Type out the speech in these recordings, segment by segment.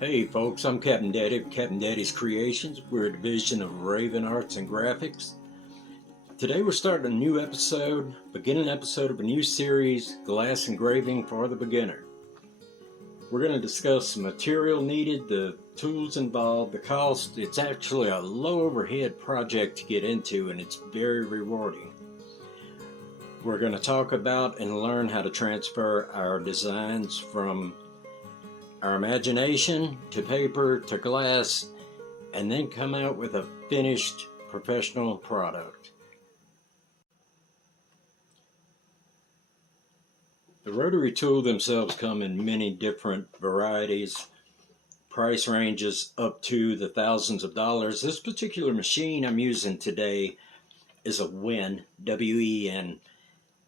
Hey folks, I'm Captain Daddy of Captain Daddy's Creations. We're a division of Raven Arts and Graphics. Today we're starting a new episode, beginning episode of a new series, Glass Engraving for the Beginner. We're going to discuss the material needed, the tools involved, the cost. It's actually a low overhead project to get into and it's very rewarding. We're going to talk about and learn how to transfer our designs from our imagination to paper to glass and then come out with a finished professional product. The rotary tools themselves come in many different varieties, price ranges up to the thousands of dollars. This particular machine I'm using today is a WEN, W-E-N.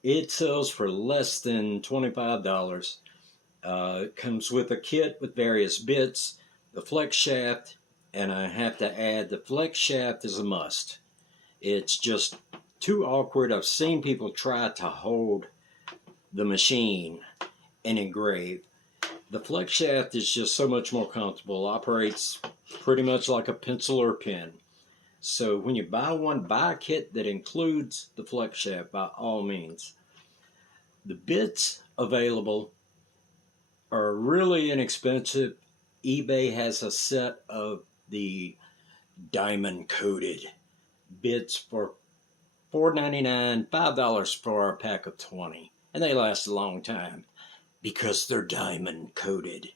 It sells for less than $25. It comes with a kit with various bits, the flex shaft, and I have to add the flex shaft is a must. It's just too awkward. I've seen people try to hold the machine and engrave. The flex shaft is just so much more comfortable, operates pretty much like a pencil or pen. So when you buy one, buy a kit that includes the flex shaft by all means. The bits available are really inexpensive. eBay has a set of the diamond coated bits for $4.99, $5 for a pack of 20, and they last a long time because they're diamond coated.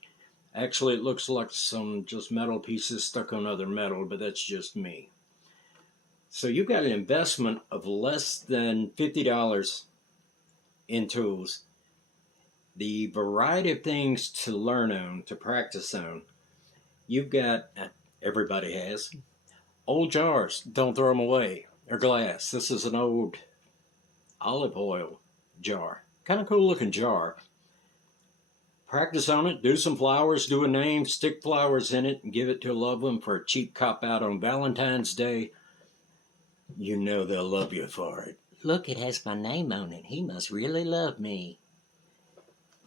Actually, it looks like some just metal pieces stuck on other metal, but that's just me. So you've got an investment of less than $50 in tools. The variety of things to learn on, to practice on. You've got, everybody has, old jars. Don't throw them away. They're glass. This is an old olive oil jar. Kind of cool looking jar. Practice on it. Do some flowers. Do a name. Stick flowers in it and give it to a loved one for a cheap cop out on Valentine's Day. You know they'll love you for it. Look, it has my name on it. He must really love me.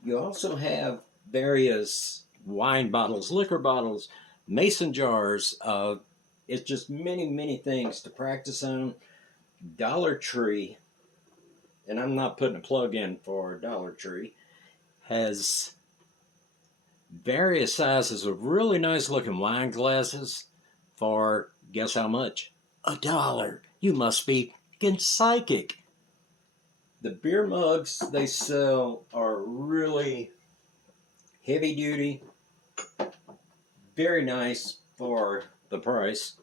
You also have various wine bottles, liquor bottles, mason jars. It's just many things to practice on. Dollar Tree, and I'm not putting a plug in for Dollar Tree, has various sizes of really nice looking wine glasses for, guess how much? $1. You must be psychic. The beer mugs they sell are really heavy duty, very nice for the price.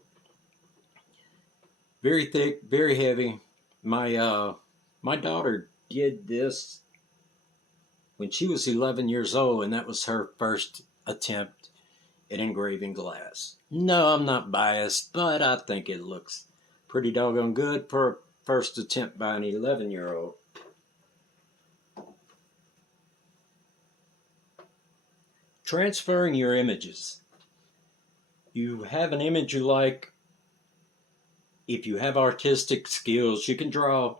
Very thick, very heavy. My daughter did this when she was 11 years old, and that was her first attempt at engraving glass. No, I'm not biased, but I think it looks pretty doggone good for a first attempt by an 11-year-old. Transferring your images. You have an image you like. If you have artistic skills, you can draw.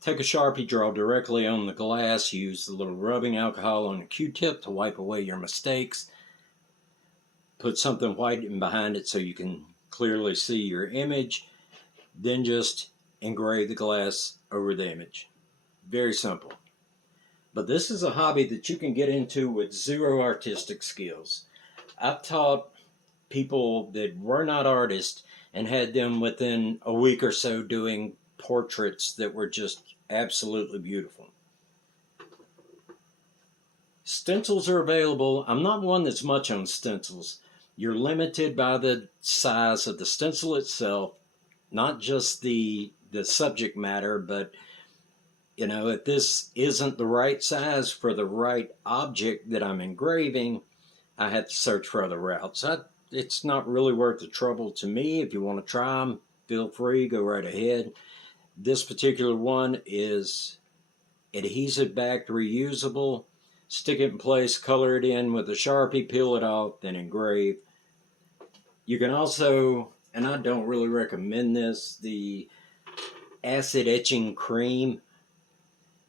Take a Sharpie, draw directly on the glass. Use a little rubbing alcohol on a Q-tip to wipe away your mistakes. Put something white in behind it so you can clearly see your image. Then just engrave the glass over the image. Very simple. But this is a hobby that you can get into with zero artistic skills. I've taught people that were not artists and had them within a week or so doing portraits that were just absolutely beautiful. Stencils are available. I'm not one that's much on stencils. You're limited by the size of the stencil itself, not just the subject matter, but you know, if this isn't the right size for the right object that I'm engraving, I have to search for other routes. It's not really worth the trouble to me. If you want to try them, feel free, go right ahead. This particular one is adhesive backed, reusable. Stick it in place, color it in with a Sharpie, peel it off, then engrave. You can also, and I don't really recommend this, the acid etching cream.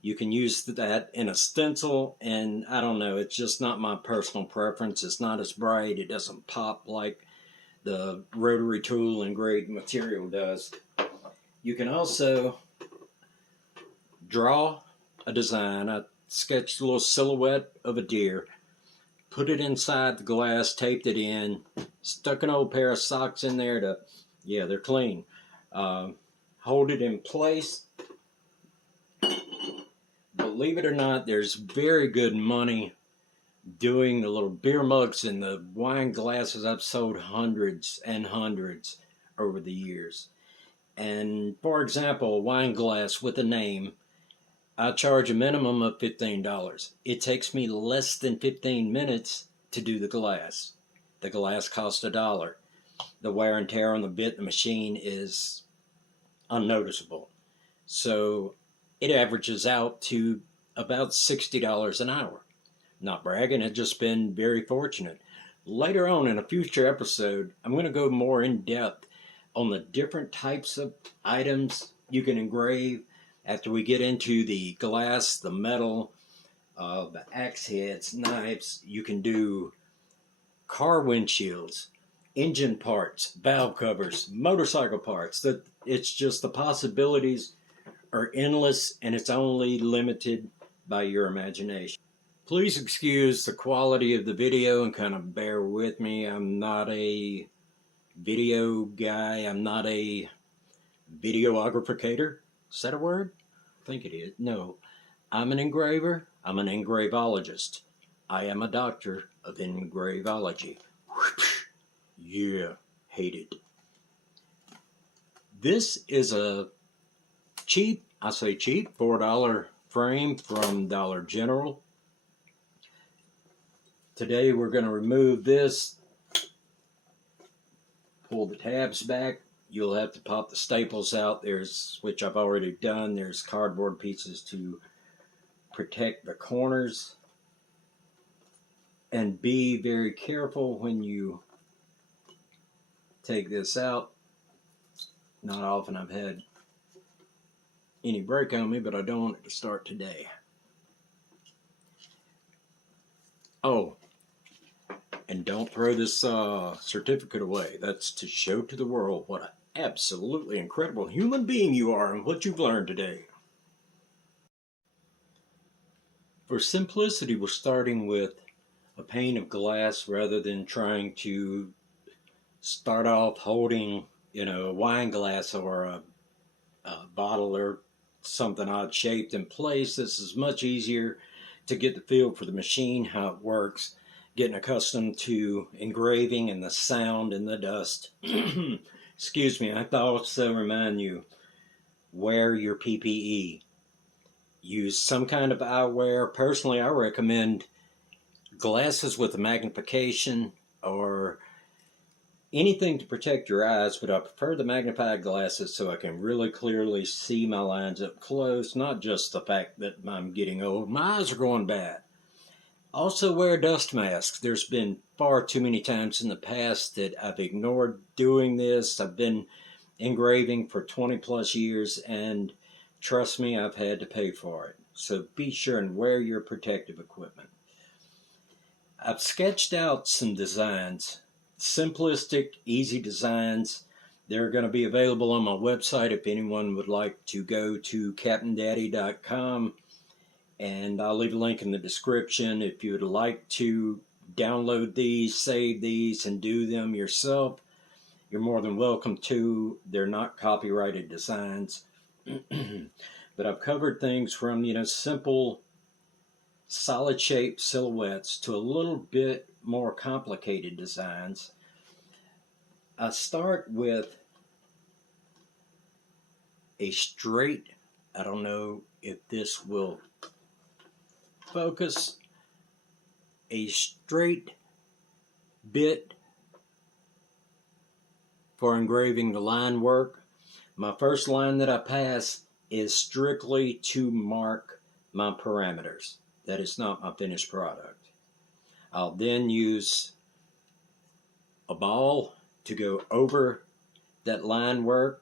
You can use that in a stencil, and I don't know, it's just not my personal preference. It's not as bright, it doesn't pop like the rotary tool engraved material does. You can also draw a design. I sketched a little silhouette of a deer, put it inside the glass, taped it in, stuck an old pair of socks in there to, yeah, they're clean. Hold it in place. Believe it or not, there's very good money doing the little beer mugs and the wine glasses. I've sold hundreds and hundreds over the years. And for example, a wine glass with a name, I charge a minimum of $15. It takes me less than 15 minutes to do the glass. The glass costs $1. The wear and tear on the bit, the machine is unnoticeable. So it averages out to about $60 an hour. Not bragging, I've just been very fortunate. Later on in a future episode, I'm going to go more in depth on the different types of items you can engrave after we get into the glass, the metal, the axe heads, knives. You can do car windshields, engine parts, valve covers, motorcycle parts. That it's just the possibilities are endless, and it's only limited by your imagination. Please excuse the quality of the video and kind of bear with me. I'm not a video guy. I'm not a videographer. Is that a word? I think it is. No. I'm an engraver. I'm an engravologist. I am a doctor of engravology. Yeah, hate it. This is a cheap, I say cheap, $4 frame from Dollar General. Today we're going to remove this, pull the tabs back. You'll have to pop the staples out. Which I've already done. There's cardboard pieces to protect the corners. And be very careful when you take this out. Not often I've had any break on me, but I don't want it to start today. Oh, and don't throw this certificate away. That's to show to the world what an absolutely incredible human being you are and what you've learned today. For simplicity, we're starting with a pane of glass rather than trying to start off holding, a wine glass or a bottle or something odd shaped in place. This is much easier to get the feel for the machine, how it works, getting accustomed to engraving and the sound and the dust. Excuse me, I have to also remind you, wear your PPE. Use some kind of eyewear. Personally, I recommend glasses with a magnification or anything to protect your eyes, but I prefer the magnified glasses so I can really clearly see my lines up close, not just the fact that I'm getting old. My eyes are going bad. Also wear dust masks. There's been far too many times in the past that I've ignored doing this. I've been engraving for 20 plus years, and trust me, I've had to pay for it. So be sure and wear your protective equipment. I've sketched out some designs, simplistic, easy designs. They're going to be available on my website if anyone would like to go to captaindaddy.com, and I'll leave a link in the description. If you would like to download these, save these, and do them yourself, you're more than welcome to. They're not copyrighted designs. But I've covered things from, simple solid shaped silhouettes to a little bit more complicated designs. I start with a straight, I don't know if this will focus, a straight bit for engraving the line work. My first line that I pass is strictly to mark my parameters. That is not my finished product. I'll then use a ball to go over that line work,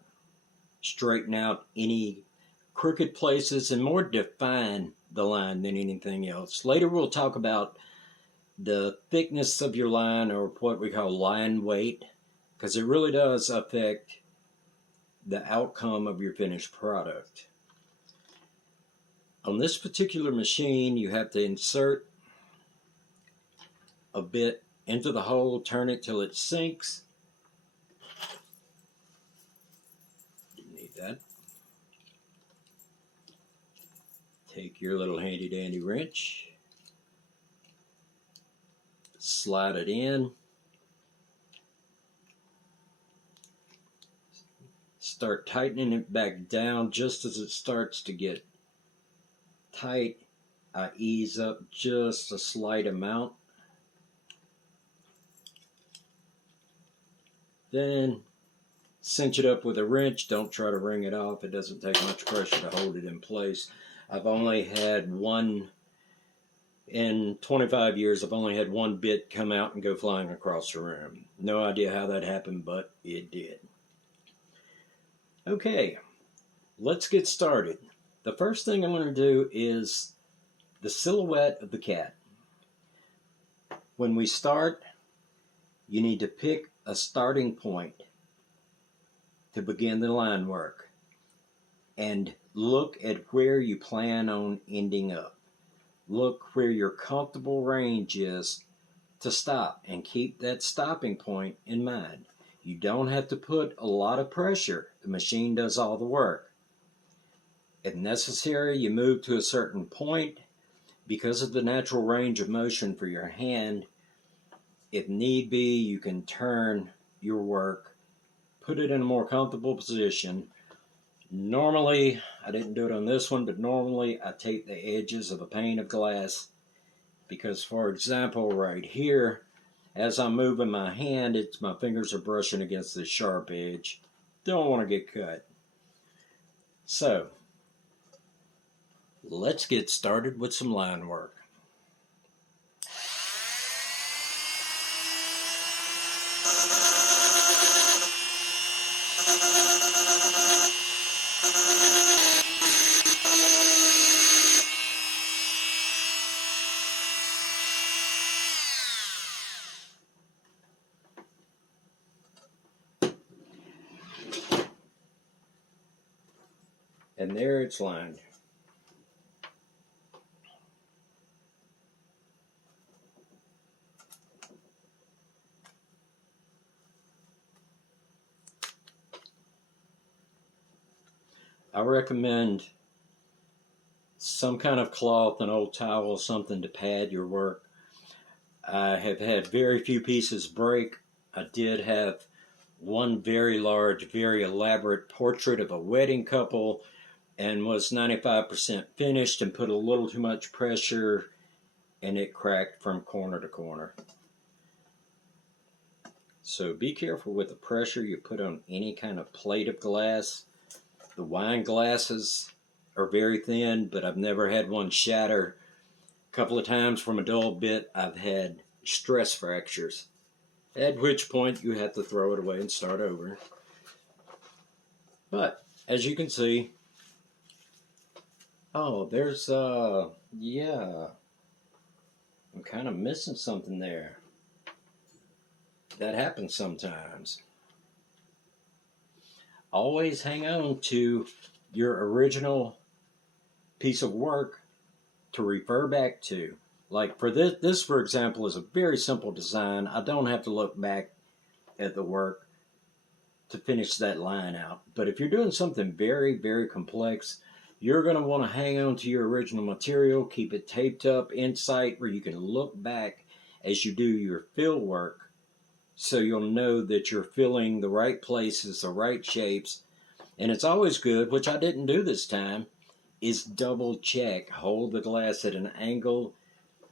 straighten out any crooked places and more define the line than anything else. Later we'll talk about the thickness of your line, or what we call line weight, because it really does affect the outcome of your finished product. On this particular machine, you have to insert a bit into the hole, turn it till it sinks. Didn't need that. Take your little handy dandy wrench, slide it in, start tightening it back down. Just as it starts to get tight, I ease up just a slight amount. Then cinch it up with a wrench. Don't try to wring it off. It doesn't take much pressure to hold it in place. I've only had one, in 25 years, I've only had one bit come out and go flying across the room. No idea how that happened, but it did. Okay, let's get started. The first thing I'm going to do is the silhouette of the cat. When we start, you need to pick a starting point to begin the line work and look at where you plan on ending up. Look where your comfortable range is to stop, and keep that stopping point in mind. You don't have to put a lot of pressure. The machine does all the work. If necessary, you move to a certain point because of the natural range of motion for your hand. If need be, you can turn your work, put it in a more comfortable position. Normally, I didn't do it on this one, but normally I tape the edges of a pane of glass because, for example, right here, as I'm moving my hand, my fingers are brushing against this sharp edge. Don't want to get cut. So, let's get started with some line work. And there it's lined. I recommend some kind of cloth, an old towel, something to pad your work. I have had very few pieces break. I did have one very large, very elaborate portrait of a wedding couple, and was 95% finished and put a little too much pressure, and it cracked from corner to corner. So be careful with the pressure you put on any kind of plate of glass. The wine glasses are very thin, but I've never had one shatter. A couple of times from a dull bit, I've had stress fractures, at which point you have to throw it away and start over. But as you can see, oh, there's, yeah, I'm kind of missing something there. That happens sometimes. Always hang on to your original piece of work to refer back to. Like for this for example, is a very simple design. I don't have to look back at the work to finish that line out. But if you're doing something very, very complex, you're going to want to hang on to your original material, keep it taped up in sight where you can look back as you do your fill work, so you'll know that you're filling the right places, the right shapes. And it's always good, which I didn't do this time, is double check. Hold the glass at an angle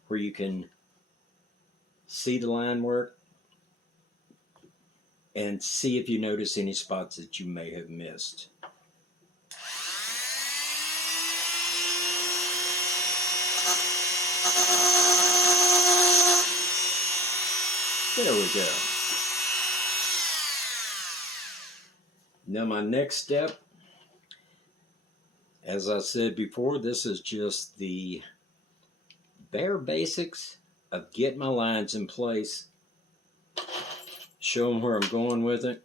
where you can see the line work and see if you notice any spots that you may have missed. There we go. Now my next step, As I said before, this is just the bare basics of getting my lines in place, show them where I'm going with it.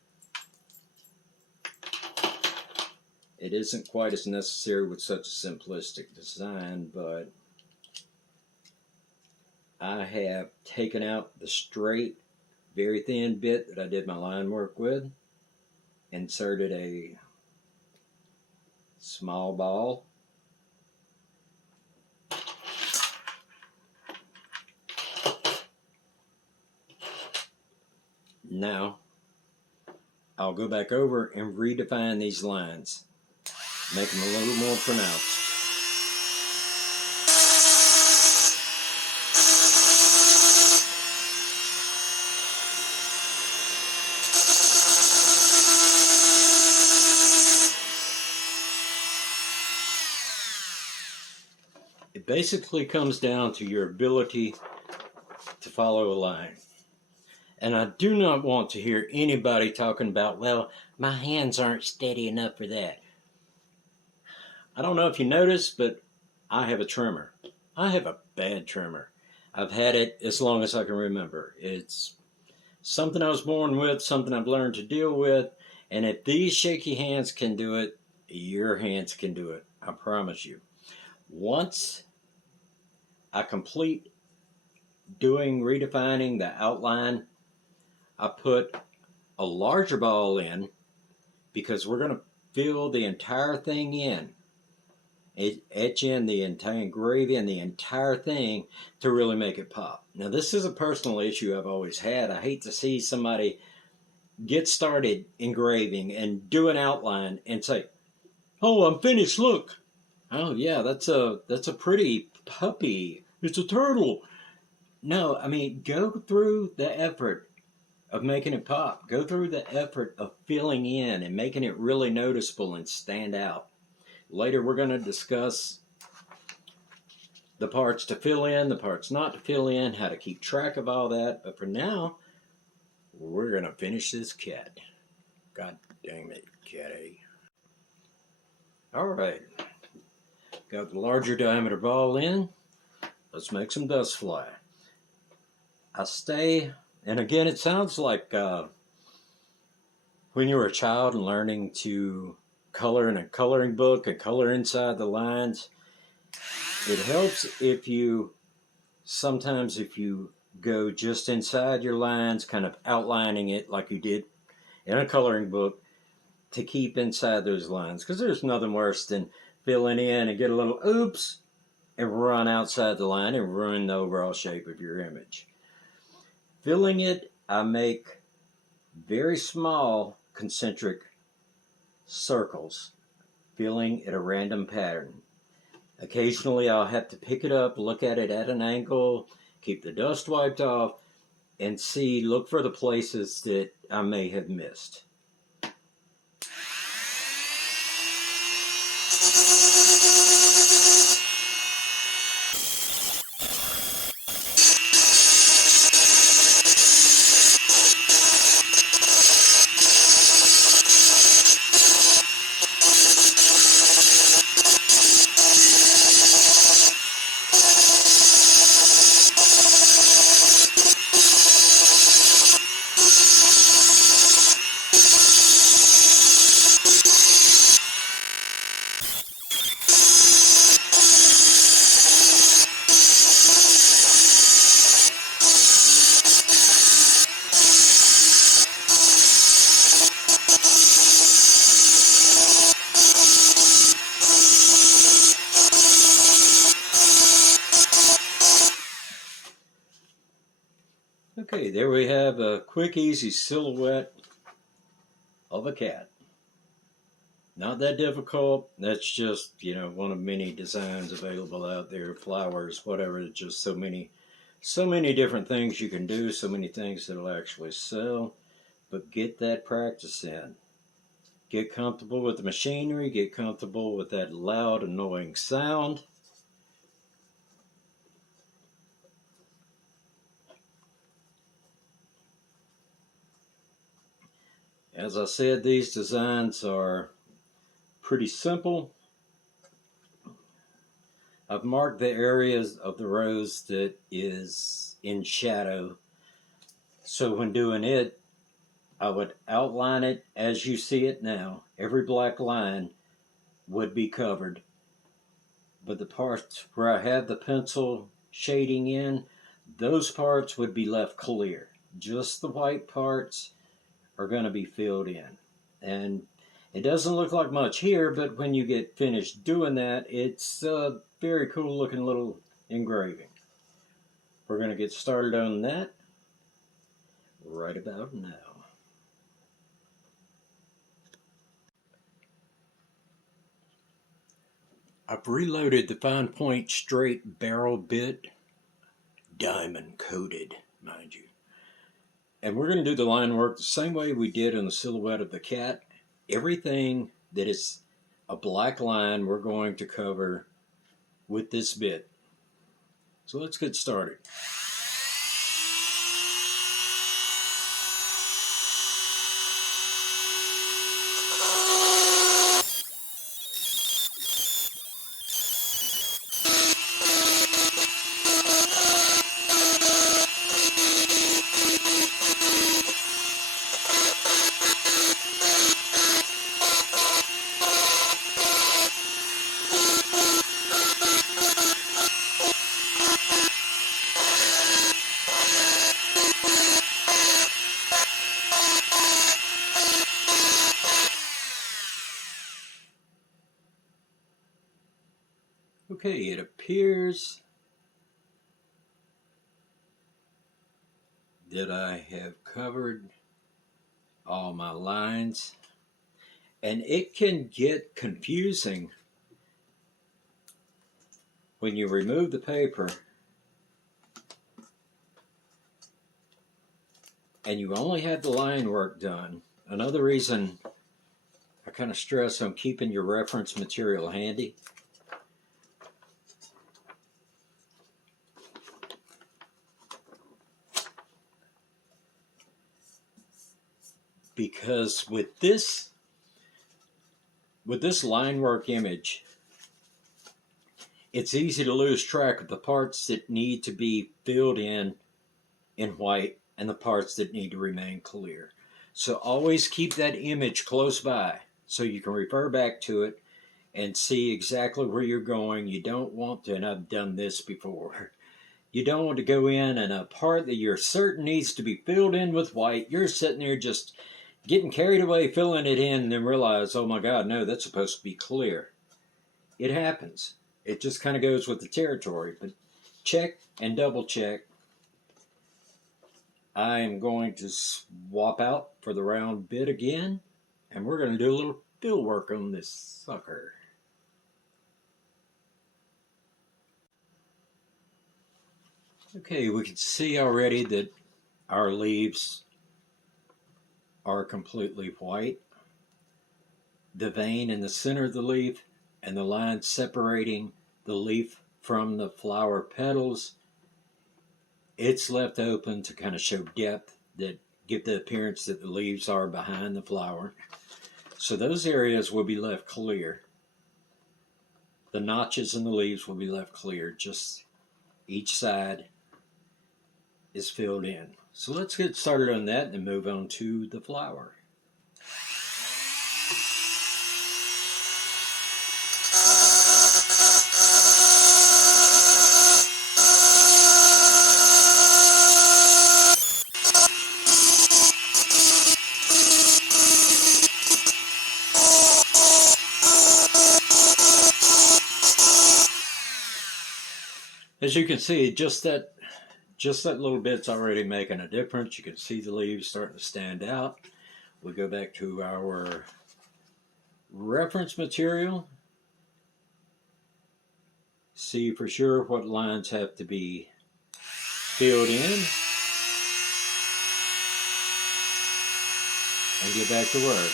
It isn't quite as necessary with such a simplistic design, but I have taken out the straight, very thin bit that I did my line work with, inserted a small ball, now I'll go back over and redefine these lines, make them a little more pronounced. It basically comes down to your ability to follow a line. And I do not want to hear anybody talking about, well, my hands aren't steady enough for that. I don't know if you noticed, but I have a tremor. I have a bad tremor. I've had it as long as I can remember. It's something I was born with, something I've learned to deal with. And if these shaky hands can do it, your hands can do it. I promise you. Once I complete redefining the outline, I put a larger ball in because we're going to fill the entire thing in. Etch in the entire engraving, the entire thing to really make it pop. Now, this is a personal issue I've always had. I hate to see somebody get started engraving and do an outline and say, "Oh, I'm finished. Look." Oh, yeah, that's a pretty puppy. It's a turtle. No, I mean, go through the effort of making it pop. Go through the effort of filling in and making it really noticeable and stand out. Later, we're going to discuss the parts to fill in, the parts not to fill in, how to keep track of all that. But for now, we're going to finish this cat. God dang it, catty. All right. Got the larger diameter ball in. Let's make some dust fly. I stay, and again, it sounds like when you were a child and learning to color in a coloring book and color inside the lines. It helps if you go just inside your lines, kind of outlining it like you did in a coloring book, to keep inside those lines, because there's nothing worse than filling in and get a little oops and run outside the line and ruin the overall shape of your image. Filling it, I make very small concentric circles, filling at a random pattern. Occasionally I'll have to pick it up, look at it at an angle, keep the dust wiped off, and look for the places that I may have missed. Okay, there we have a quick, easy silhouette of a cat. Not that difficult. That's just, one of many designs available out there, flowers, whatever. Just so many different things you can do, so many things that'll actually sell. But get that practice in. Get comfortable with the machinery, get comfortable with that loud, annoying sound. As I said, these designs are pretty simple. I've marked the areas of the rose that is in shadow. So when doing it, I would outline it as you see it now. Every black line would be covered. But the parts where I had the pencil shading in, those parts would be left clear. Just the white parts are going to be filled in. And it doesn't look like much here, but when you get finished doing that, it's a very cool looking little engraving. We're going to get started on that right about now. I've reloaded the fine point straight barrel bit, diamond coated, mind you. And we're going to do the line work the same way we did on the silhouette of the cat. Everything that is a black line we're going to cover with this bit. So let's get started. Okay, it appears that I have covered all my lines, and it can get confusing when you remove the paper and you only have the line work done. Another reason I kind of stress on keeping your reference material handy. Because with this line work image, it's easy to lose track of the parts that need to be filled in white and the parts that need to remain clear. So always keep that image close by so you can refer back to it and see exactly where you're going. You don't want to, and I've done this before, you don't want to go in and a part that you're certain needs to be filled in with white, you're sitting there just getting carried away filling it in and then realize, oh my God, no, that's supposed to be clear. It happens. It just kind of goes with the territory, but check and double check. I am going to swap out for the round bit again, and we're going to do a little fill work on this sucker. Okay, we can see already that our leaves are completely white. The vein in the center of the leaf and the line separating the leaf from the flower petals, it's left open to kind of show depth, that give the appearance that the leaves are behind the flower. So those areas will be left clear. The notches in the leaves will be left clear. Just each side is filled in. So let's get started on that and move on to the flower. As you can see, just that little bit's already making a difference. You can see the leaves starting to stand out. We go back to our reference material. See for sure what lines have to be filled in. And get back to work.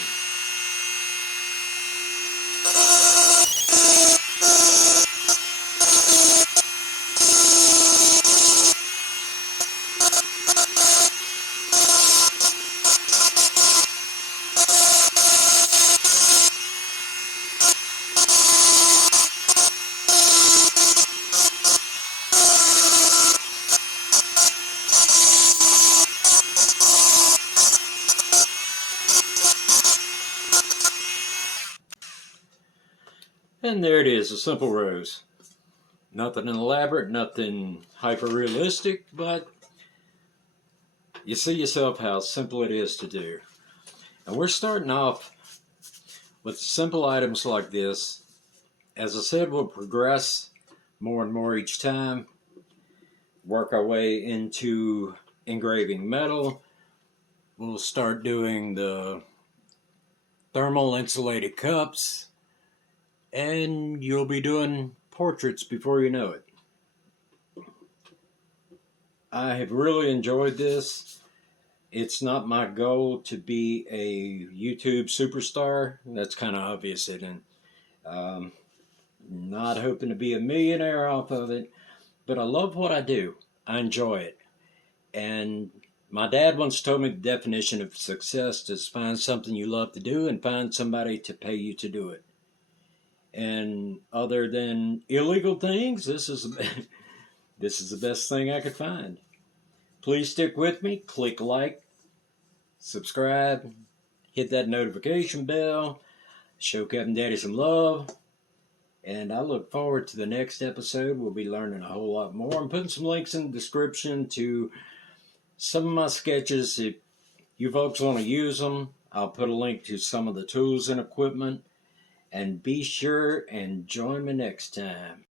And there it is, a simple rose. Nothing elaborate, nothing hyper realistic, but you see yourself how simple it is to do. And we're starting off with simple items like this. As I said, we'll progress more and more each time, work our way into engraving metal. We'll start doing the thermal insulated cups, and you'll be doing portraits before you know it. I have really enjoyed this. It's not my goal to be a YouTube superstar. That's kind of obvious, isn't it? Um, Not hoping to be a millionaire off of it, but I love what I do. I enjoy it. And my dad once told me the definition of success is find something you love to do and find somebody to pay you to do it. And other than illegal things, this is this is the best thing I could find. Please stick with me. Click like, subscribe, hit that notification bell, show Kevin Daddy some love. And I look forward to the next episode. We'll be learning a whole lot more. I'm putting some links in the description to some of my sketches. If you folks want to use them, I'll put a link to some of the tools and equipment. And be sure and join me next time.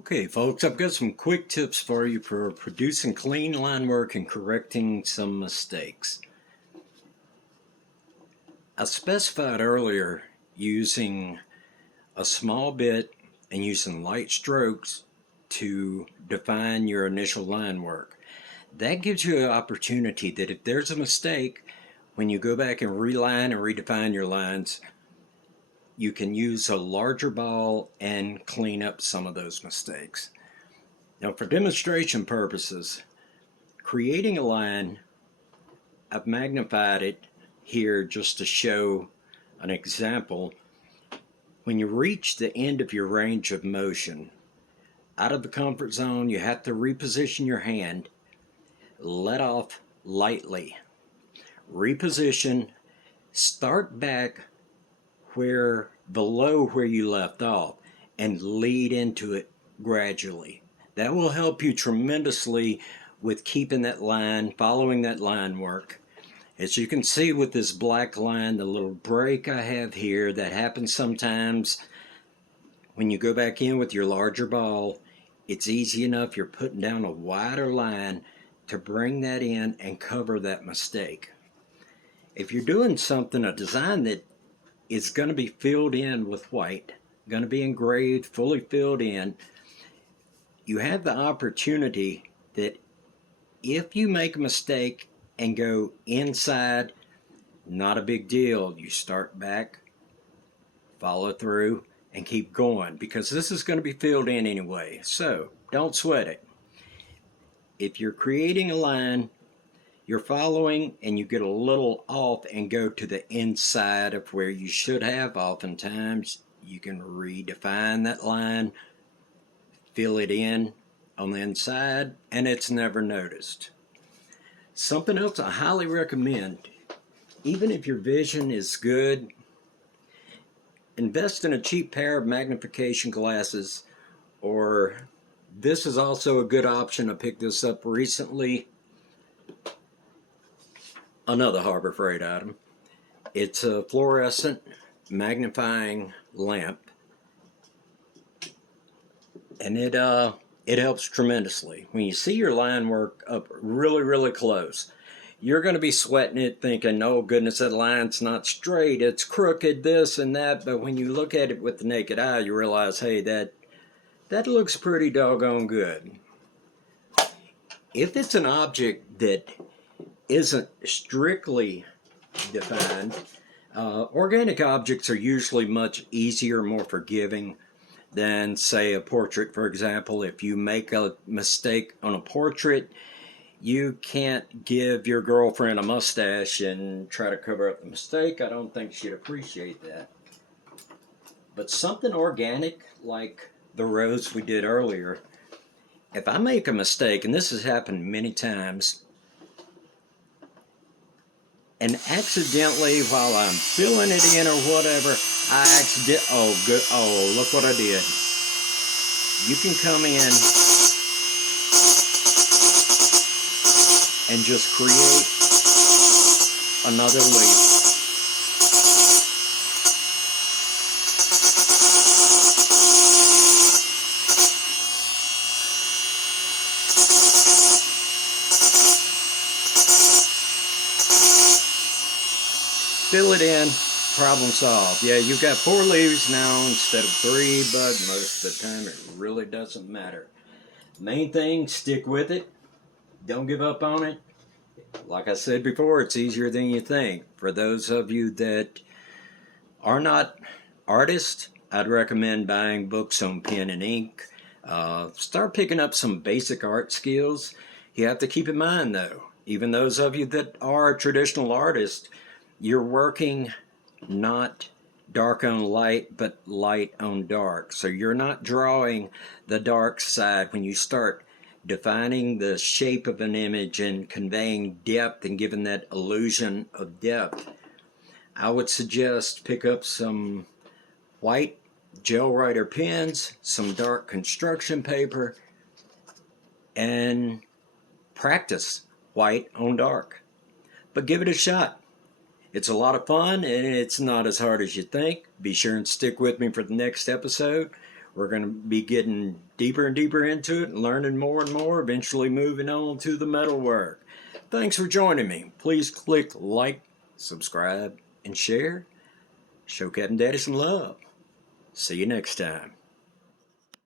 Okay, folks, I've got some quick tips for you for producing clean line work and correcting some mistakes. I specified earlier using a small bit and using light strokes to define your initial line work. That gives you an opportunity that if there's a mistake, when you go back and reline and redefine your lines, you can use a larger ball and clean up some of those mistakes. Now, for demonstration purposes, creating a line, I've magnified it here just to show an example. When you reach the end of your range of motion, out of the comfort zone, you have to reposition your hand, let off lightly, reposition, start back where below where you left off and lead into it gradually. That will help you tremendously with keeping that line, following that line work. As you can see with this black line, the little break I have here, that happens sometimes when you go back in with your larger ball. It's easy enough, you're putting down a wider line to bring that in and cover that mistake. If you're doing something, a design that is going to be filled in with white, going to be engraved, fully filled in, you have the opportunity that if you make a mistake and go inside, not a big deal. You start back, follow through, and keep going, because this is going to be filled in anyway. So don't sweat it. If you're creating a line, you're following and you get a little off and go to the inside of where you should have, oftentimes you can redefine that line, fill it in on the inside, and it's never noticed. Something else I highly recommend, even if your vision is good, invest in a cheap pair of magnification glasses, or this is also a good option. I picked this up recently. Another Harbor Freight item. It's a fluorescent magnifying lamp, and it helps tremendously. When you see your line work up really close, you're going to be sweating it, thinking, oh goodness, that line's not straight, it's crooked, this and that. But when you look at it with the naked eye, you realize, hey, that looks pretty doggone good. If it's an object that isn't strictly defined, organic objects are usually much easier, more forgiving than, say, a portrait, for example. If you make a mistake on a portrait, you can't give your girlfriend a mustache and try to cover up the mistake. I don't think she'd appreciate that. But something organic like the rose we did earlier, if I make a mistake, and this has happened many times, and accidentally while I'm filling it in or whatever, oh, look what I did. You can come in and just create another leaf. Fill it in, problem solved. Yeah, you've got 4 leaves now instead of 3, but most of the time it really doesn't matter. Main thing, stick with it. Don't give up on it. Like I said before, it's easier than you think. For those of you that are not artists, I'd recommend buying books on pen and ink. Start picking up some basic art skills. You have to keep in mind, though, even those of you that are traditional artists, you're working not dark on light, but light on dark. So you're not drawing the dark side. When you start defining the shape of an image and conveying depth and giving that illusion of depth, I would suggest pick up some white gel writer pens, some dark construction paper, and practice white on dark. But give it a shot. It's a lot of fun, and it's not as hard as you think. Be sure and stick with me for the next episode. We're going to be getting deeper and deeper into it and learning more and more, eventually moving on to the metalwork. Thanks for joining me. Please click like, subscribe, and share. Show Cat and Daddy some love. See you next time.